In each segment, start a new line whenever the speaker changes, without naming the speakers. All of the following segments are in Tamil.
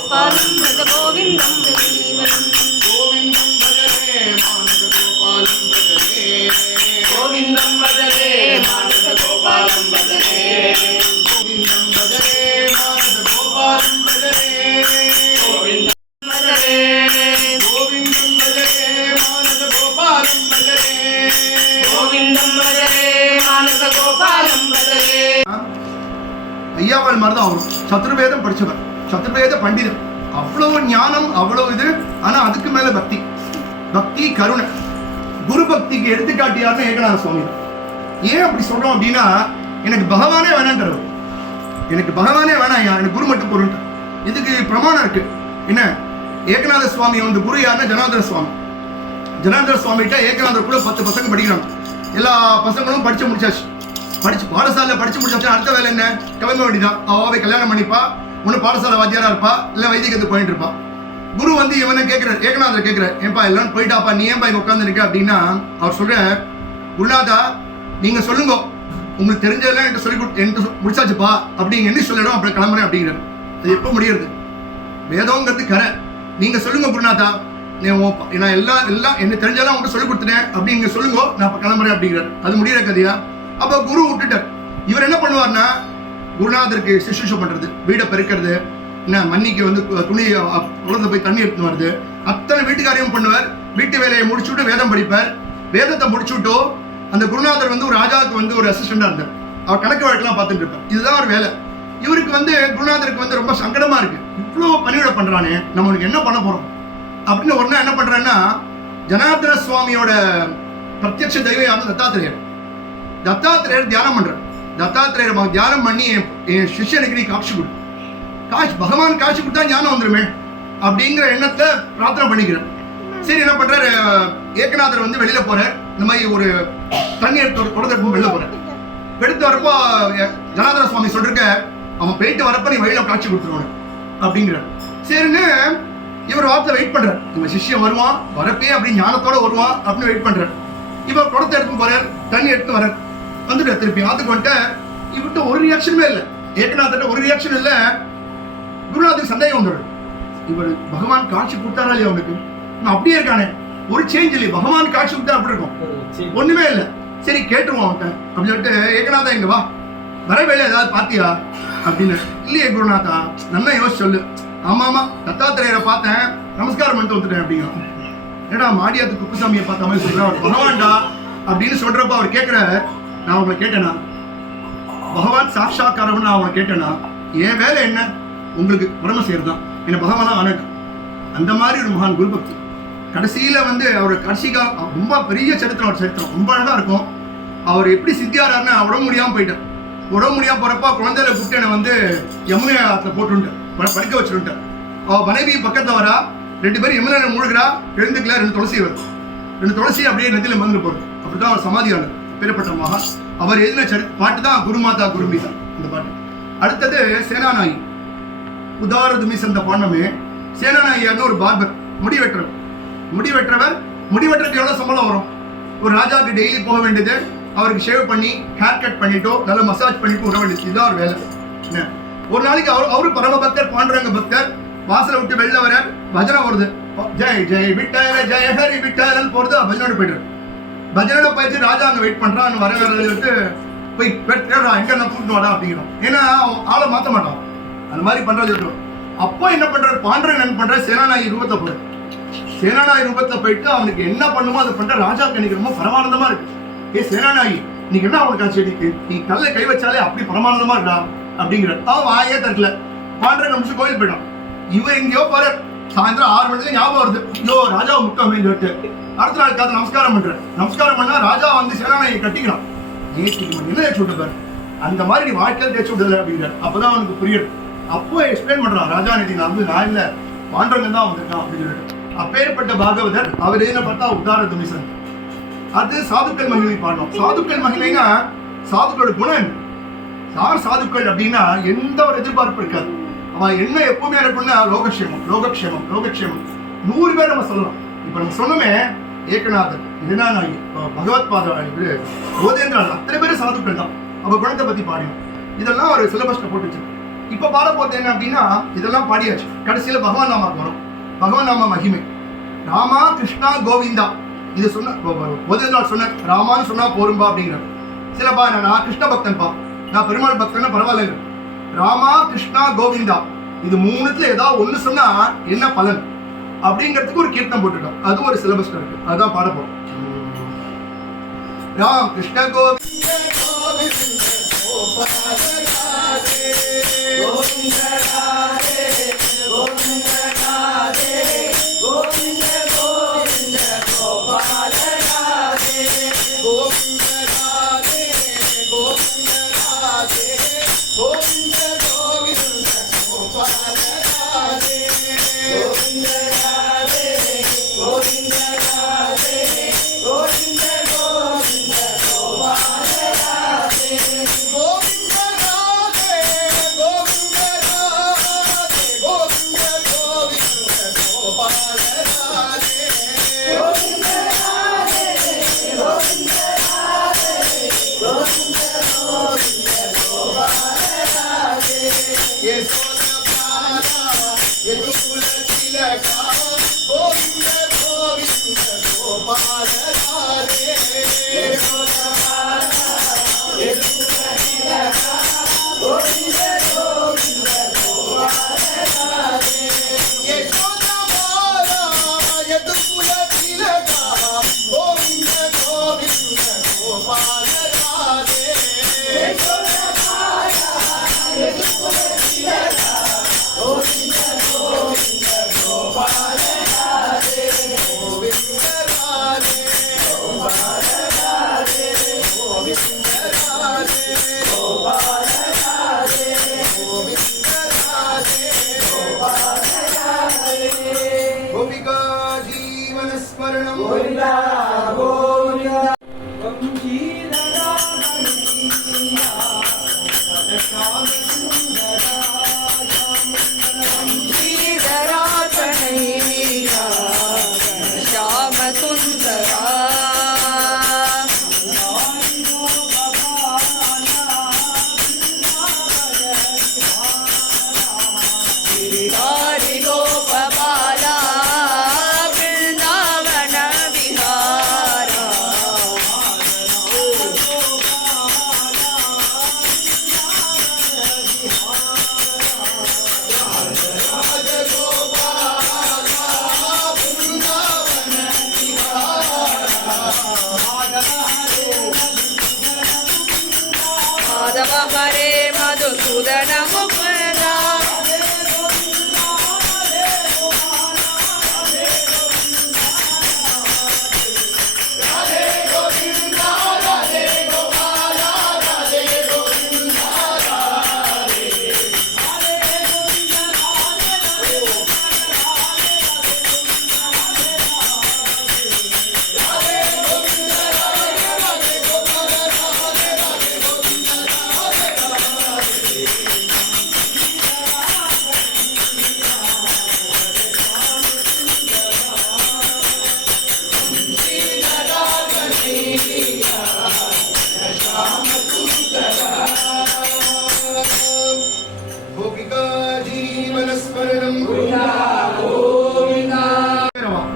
கோபாலம் பஜ கோவிந்தம் ரசீவனம்
கோவிந்தம் பஜரே மானச கோபாலம் பஜரே
கோவிந்தம் பஜரே மானச கோபாலம் பஜரே
கோவிந்தம் பஜரே மானச கோபாலம் பஜரே
கோவிந்தம் பஜரே
கோவிந்தம் பஜரே மானச கோபாலம் பஜரே
கோவிந்தம் பஜரே மானச கோபாலம் பஜரே
ஐயாவால் மாதிரி தான் வரும் சத்துருவேதம் படிச்சவர். சத்துருவேத பண்டிதர் அவ்வளவு ஞானம் அவ்வளவு இது ஆனா அதுக்கு மேல பக்தி. பக்தி கருணை. குரு பக்திக்கு எடுத்துக்காட்டு யாருன்னா ஏகநாத சுவாமி. ஏன் அப்படி சொல்றோம் அப்படின்னா எனக்கு பகவானே வேணான்றவர் எனக்கு பகவானே வேணாம் ஐயா எனக்கு குரு மட்டும் பொருள் இதுக்கு பிரமாணம் இருக்கு. என்ன? ஏகநாத சுவாமி வந்து குரு யாருன்னா ஜனார்தன சுவாமி. ஜனார்தன சுவாமிகிட்ட ஏகநாதர் கூட பத்து பசங்க படிக்கிறாங்க. எல்லா பசங்களும் படிச்சு முடிச்சாச்சு. படிச்சு பாடசாலையில் படிச்சு முடிச்சாச்சு அடுத்த வேலை என்ன? கிளம்ப வேண்டியதான் அவாவை கல்யாணம் பண்ணிப்பா. ஒன்று பாடசாலை வாத்தியாரா இருப்பா? இல்லை வைத்தியத்துக்கு போயிட்டு இருப்பா? குரு வந்து இவனை கேட்கிறார் ஏகநாதர் கேட்கிறார் ஏன்பா எல்லாரும் போயிட்டாப்பா? நீ ஏன்பா இங்க உட்கார்ந்து இருக்க அப்படின்னா அவர் சொல்ற குருநாதா நீங்க சொல்லுங்க. உங்களுக்கு தெரிஞ்சதெல்லாம் என்கிட்ட சொல்லி கொடு என்கிட்ட முடிச்சாச்சுப்பா. அப்படிங்க என்ன சொல்லிடும் அப்புறம் கிளம்புறேன் அப்படிங்கிறார். அது எப்போ முடியறது? வேதங்கிறது கரை நீங்க சொல்லுங்க குருநாதா. நான் எல்லா எல்லாம் என்ன தெரிஞ்சதெல்லாம் உங்கள்கிட்ட சொல்லி கொடுத்துட்டேன். அப்படி நீங்க சொல்லுங்க நான் இப்ப கிளம்புறேன் அப்படிங்கிறார். அது முடியிற கதையா? அப்ப குரு விட்டுட்டார். இவர் என்ன பண்ணுவார்னா குருநாதருக்கு சிசுஷம் பண்றது வீடை பெருக்கிறது என்ன மன்னிக்கு வந்து கு- துணி குழந்தை போய் தண்ணி எடுத்துன்னு வருது. அத்தனை வீட்டுக்காரையும் பண்ணுவார். வீட்டு வேலையை முடிச்சுட்டு வேதம் படிப்பார். வேதத்தை முடிச்சுட்டு அந்த குருநாதர் வந்து ஒரு ராஜாவுக்கு வந்து ஒரு அசிஸ்டண்டா இருந்தார். அவர் கணக்கு வழக்கெல்லாம் பார்த்துட்டு இருப்பார். இதுதான் ஒரு வேலை. இவருக்கு வந்து குருநாதருக்கு வந்து ரொம்ப சங்கடமா இருக்கு. இவ்வளோ பணிவிட பண்றானே நம்மளுக்கு என்ன பண்ண போறோம்? அப்படின்னு ஒரு என்ன பண்றேன்னா ஜனார்தன சுவாமியோட பிரத்யட்ச தெய்வம் வந்து தத்தாத்திரேயர். தத்தாத்திரேயர் தியானம் பண்ணுறார் தத்தாத்திரேயர் தியானம் பண்ணி என் என் சிஷ்யனுக்கு நீ காட்சி கொடு. காட்சி பகவான் காட்சி கொடுத்தா ஞானம் வந்துருமே அப்படிங்கிற எண்ணத்தை பிரார்த்தனை பண்ணிக்கிறேன். சரி என்ன பண்றாரு? ஏகநாதர் வந்து வெளியில போறார். இந்த மாதிரி ஒரு தண்ணி எடுத்து ஒரு குடத்தை வெளில போறார். எடுத்து வரப்போ ஜனாதர சுவாமி சொல்லிருக்க அவன் போயிட்டு வரப்ப நீ வழியில காட்சி கொடுத்துருவானு அப்படிங்கிறார். சரின்னு இவர் வார்த்தை வெயிட் பண்றார். இவன் சிஷ்யம் வருவான் வரப்பே அப்படி ஞானத்தோட வருவான் அப்படின்னு வெயிட் பண்றார். இவர் குடத்தை எடுத்து போறார் தண்ணி எடுத்து வரார் வந்துட்டு திருப்பி. ஆத்துக்கு வந்துட்டேன். இவர்கிட்ட ஒரு ரியாக்ஷனுமே இல்லை. ஏகநாதன் ஒரு ரியாக்ஷன் இல்லை. குருநாதருக்கு சந்தேகம் வந்துடும். இவர் பகவான் காட்சி கொடுத்தாரா இல்லையா அவனுக்கு? நான் அப்படியே இருக்கானே. ஒரு சேஞ்ச் இல்லையே. பகவான் காட்சி கொடுத்தா அப்படி இருக்கும். ஒண்ணுமே இல்லை. சரி கேட்டுருவோம் அவன்கிட்ட. அப்படின்னு சொல்லிட்டு ஏகநாதா இங்க வா. வர வேலை ஏதாவது பாத்தியா அப்படின்னு. இல்லையே குருநாதா. நல்லா யோசிச்சு சொல்லு. ஆமா ஆமா. தத்தாத்திரேயரை பார்த்தேன். நமஸ்காரம் பண்ணிட்டு வந்துட்டேன் அப்படிங்கிறான். ஏடா மாடியாத்து குப்புசாமியை பார்த்த மாதிரி சொல்ற? பகவான்டா. அப்படின்னு சொல்றப்ப அவர் கேட்கிற நான் உங்களை கேட்டேனா? பகவான் சாட்சாக்காரவன் நான் அவனை கேட்டேனா? என் வேலை என்ன? உங்களுக்கு கடமை செய்யறது? தான் என்ன பகவானா ஆனட்டும் அந்த மாதிரி ஒரு மகான் குரு பக்தி வந்து அவர் கடைசிக்கா ரொம்ப பெரிய சரித்திரம் ஒரு சரித்திரம். ரொம்ப அழகாக இருக்கும். அவர் எப்படி சித்தியாராருன்னா உடம்பு முடியாமல் போயிட்டார் உடம்பு முடியாம போகிறப்ப குழந்தையில கூப்பிட்டு என்னை வந்து யமுனை ஆத்துல போட்டுருட்டார் படிக்க படுக்க அவ மனைவி பக்கத்தில் வரா. ரெண்டு பேரும் யமுனை முழுகிறா. எழுந்துக்கல ரெண்டு துளசி வருது. ரெண்டு துளசி அப்படியே நதியில மறந்து அப்படி தான் அவர் சமாதியாளர் பேரப்பட்ட மகா அவர் எழுதின சரி பாட்டு தான் குருமாதா குருமிதா இந்த பாட்டு. அடுத்தது சேனாநாயகி. உதார துமிசந்த பாண்டமே. சேனாநாயகியார்னு ஒரு பார்பர் முடி வெட்டுறவர் முடி வெட்டுறவர் முடி வெட்டுறதுக்கு எவ்வளவு சம்பளம் வரும்? ஒரு ராஜாவுக்கு டெய்லி போக வேண்டியது அவருக்கு ஷேவ் பண்ணி ஹேர் கட் பண்ணிட்டோ நல்லா மசாஜ் பண்ணிட்டு விட வேண்டியது. இதுதான் ஒரு வேலை. என்ன? ஒரு நாளைக்கு அவர் அவரு பரம பக்தர் பாண்டுரங்க பக்தர் வாசலை விட்டு வெளில வர பஜனை வருது ஜெய் ஜெய் விட்டார ஜெய ஹரி விட்டாரல் போறது பஜனோடு போயிட்டு பஜனோட போயிட்டு ராஜா அங்கே வெயிட் பண்ணுறான் அங்க வர வர போய் வெட்டா எங்க நான் கூட்டிட்டு வாடா அப்படிங்கிறோம் ஏன்னா அவன் ஆளை மாற்ற மாட்டான். அந்த மாதிரி பண்ணுறது இருக்கும் அப்போ என்ன பண்றாரு? பாண்டவன் என்ன பண்றாரு? சேனாநாயகி ரூபத்தை போய் சேனாநாயகி ரூபத்துல போயிட்டு அவனுக்கு என்ன பண்ணுமோ அதை பண்ற ராஜா எனக்கு ரொம்ப பரமானந்தமாக இருக்கு. ஏ சேனாநாயகி நீங்க என்ன அவனுக்கு செடிக்கு நீ கல்லை கை வச்சாலே அப்படி பரமானந்தமா இருக்கா அப்படிங்கிற. அவன் வாயே தரல பாண்டரன் நிமிஷம் கோயில் போயிட்டான். இவன் எங்கேயோ போற சாயந்தரம் ஆறு மணிக்கு ஞாபகம் வருது. ஐயோ ராஜா முட்டோமே சொல்லிட்டு. அடுத்த நாள் காத்து நமஸ்காரம் பண்றேன் நமஸ்காரம் பண்ணா ராஜா வந்து சேனாநாயகி கட்டிக்கிறான் நேற்றுக்கு என்ன தேய்ச்சி விட்டு அந்த மாதிரி நீ வாழ்க்கையில் தேய்ச்சி விடுதல அப்படிங்கிற அப்பதான் அவனுக்கு புரியணும் அப்போ எக்ஸ்பிளைன் பண்றான். ராஜா நேதி நான் வந்து நான் இல்ல. பாண்டவங்க தான் வந்திருக்கான் அப்படின்னு சொல்லிட்டு அப்பேற்பட்ட பாகவதர் அவர் என்ன பார்த்தா உத்தார துமிசன் அது சாதுக்கள் மகிமை பாடணும் சாதுக்கள் மகிமைனா சாதுக்களோட குணம் யார் சாதுக்கள் அப்படின்னா எந்த ஒரு எதிர்பார்ப்பு இருக்காது. அவன் என்ன எப்பவுமே இருக்கும்னா லோகக்ஷேமம் லோகக்ஷேமம் லோகக்ஷேமம். நூறு பேர் நம்ம சொல்லலாம். இப்ப நம்ம சொன்னோமே ஏகநாதன் இதனாநாயகி பகவத் பாத இது போதேந்திரன் அத்தனை பேர் சாதுக்கள் தான். அவ குணத்தை பற்றி பாடினோம் இதெல்லாம் ஒரு சிலபஸ்ல போட்டு இப்போ இப்ப பாட என்ன அப்படின்னா இதெல்லாம் பாடியாச்சு. கடைசியில பகவான் நாமாக்கு வரும் பகவான் நாம மகிமை. ராமா கிருஷ்ணா கோவிந்தா. இது சொன்ன முதல் சொன்ன ராமான்னு சொன்னா போரும்பா அப்படிங்கிற சிலப்பா நான் கிருஷ்ண பக்தன்பா நான் பெருமாள் பக்தன் பரவாயில்ல ராமா கிருஷ்ணா கோவிந்தா. இது மூணுத்துல ஏதாவது ஒன்று சொன்னா என்ன பலன்? அப்படிங்கிறதுக்கு ஒரு கீர்த்தம் போட்டுட்டோம் அது ஒரு சிலபஸ் இருக்கு. அதான் பாட போறோம். ராம் கிருஷ்ண கோவிந்த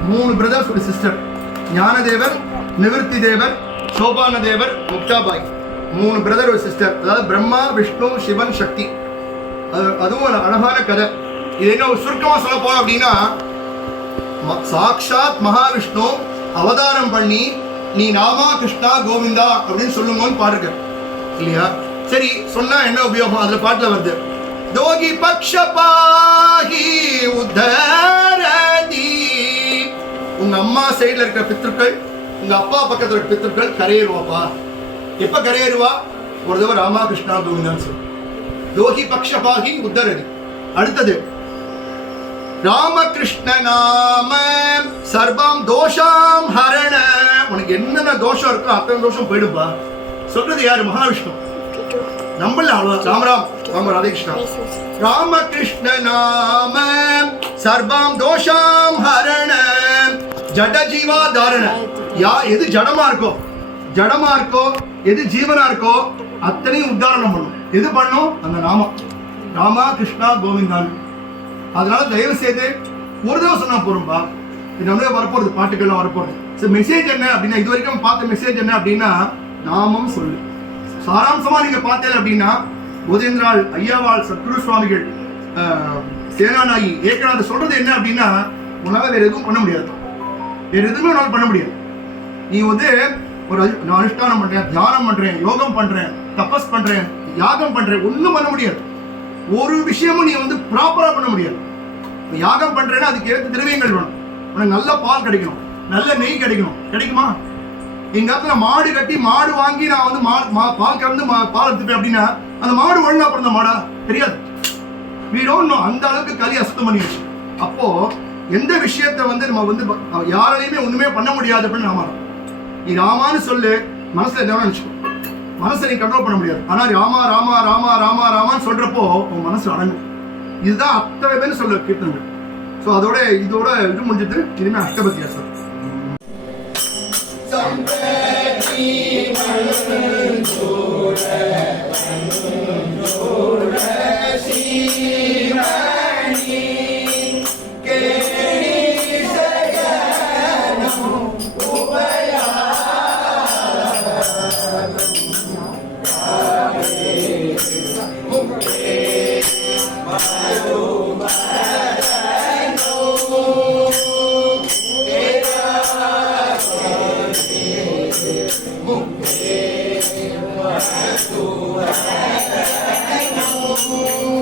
மூணு பிரதர்ஸ் ஒரு சிஸ்டர் ஞானதேவர் நிவர்த்தி தேவர் சோபான தேவர் முக்தாபாய் மூணு பிரதர் ஒரு சிஸ்டர் அதாவது பிரம்மா விஷ்ணு சிவன் சக்தி அது அதுவும் ஒரு அழகான கதை இது என்ன ஒரு சுருக்கமா சொல்ல போறோம் அப்படின்னா ம- சாக்ஷாத் மகாவிஷ்ணு அவதாரம் பண்ணி நீ நாமா கிருஷ்ணா கோவிந்தா அப்படின்னு சொல்லுங்கன்னு பாருங்க இல்லையா சரி சொன்னா என்ன உபயோகம் அதுல பாட்டுல வருது தோகி பக்ஷபாகி உத்தரதி உங்க அம்மா சைடுல இருக்கிற பித்திருக்கள் உங்க அப்பா பக்கத்துல இருக்க பித்திருக்கள் கரையேறுவாப்பா. எப்ப கரையேறுவா? ஒரு தடவை ராமகிருஷ்ணா கோவிந்தான்னு சொல்லு. தோகி பக்ஷபாகி உத்தரதி அடுத்தது ராமகிருஷ்ண நாம சர்வம் தோஷாம் ஹரண. உனக்கு என்னென்ன தோஷம் இருக்கோ அத்தனை தோஷம் போயிடும்பா. சொல்றது யாரு? மகாவிஷ்ணு. நம்மள அவ்வளவு ராமராம். ராதேகிருஷ்ணா ராமகிருஷ்ண நாம சர்வம் தோஷாம் ஹரண ஜட ஜீவா தாரண யா எது ஜடமா இருக்கோ? ஜடமா இருக்கோ? எது ஜீவனா இருக்கோ? அத்தனையும் உத்தாரணம் பண்ணும். எது பண்ணும்? அந்த நாமம். ராமா கிருஷ்ணா கோவிந்தான். அதனால தயவு செய்து ஒரு தடவை சொன்னா போறோம்பா இது நம்மளே வரப்போறது பாட்டுக்கெல்லாம் வரப்போறது. ஸோ மெசேஜ் என்ன அப்படின்னா இது வரைக்கும் பார்த்த மெசேஜ் என்ன அப்படின்னா நாமம் சொல்லு. சாராம்சமா நீங்க பார்த்தீங்க அப்படின்னா போதேந்திராள் ஐயாவால் சத்குரு சுவாமிகள் ஆஹ், சேனாநாயகி ஏகநாதர் சொல்றது என்ன அப்படின்னா உன்னால வேற எதுவும் பண்ண முடியாது. வேற எதுவுமே உன்னால பண்ண முடியாது. நீ வந்து ஒரு அனு- நான் அனுஷ்டானம் பண்றேன் தியானம் பண்றேன் யோகம் பண்றேன் தபஸ் பண்றேன் யாகம் பண்றேன் ஒண்ணும் பண்ண முடியாது. ஒரு விஷயமும் நீ வந்து ப்ராப்பரா பண்ண முடியாது. யாகம் பண்றேன்னா அதுக்கு ஏற்ற திரவியங்கள் வேணும். உனக்கு நல்ல பால் கிடைக்கணும் நல்ல நெய் கிடைக்கணும். கிடைக்குமா? எங்க காலத்துல மாடு கட்டி மாடு வாங்கி நான் வந்து மா- மா- பால் கறந்து மா- பால் எடுத்துப்பேன் அப்படின்னா அந்த மாடு ஒழுங்கா பிறந்த மாடா? தெரியாது. We don't அந்த அளவுக்கு களி அசுத்தம் பண்ணிடுச்சு அப்போ எந்த விஷயத்தை வந்து நம்ம வந்து யாராலையுமே ஒண்ணுமே பண்ண முடியாது அப்படின்னு ராமா நீ ராமான்னு சொல்லு மனசுல என்ன நினைச்சுக்கோ மனசை நீ கண்ட்ரோல் பண்ண முடியாது. ஆனா ராமா ராமா ராமா ராமா ராமான்னு சொல்றப்போ உன் மனசு அடங்கும். இதுதான் அத்தனை பேர் சொல்ல கீர்த்தனங்கள். ஸோ அதோட இதோட இது முடிஞ்சது இனிமே அஷ்டபத்தியா
sir. Senhor. Thank
you.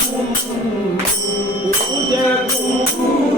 Ooh, yeah, ooh, ooh.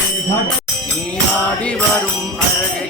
நீ ஆடி வரும் அழகை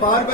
शङ्कर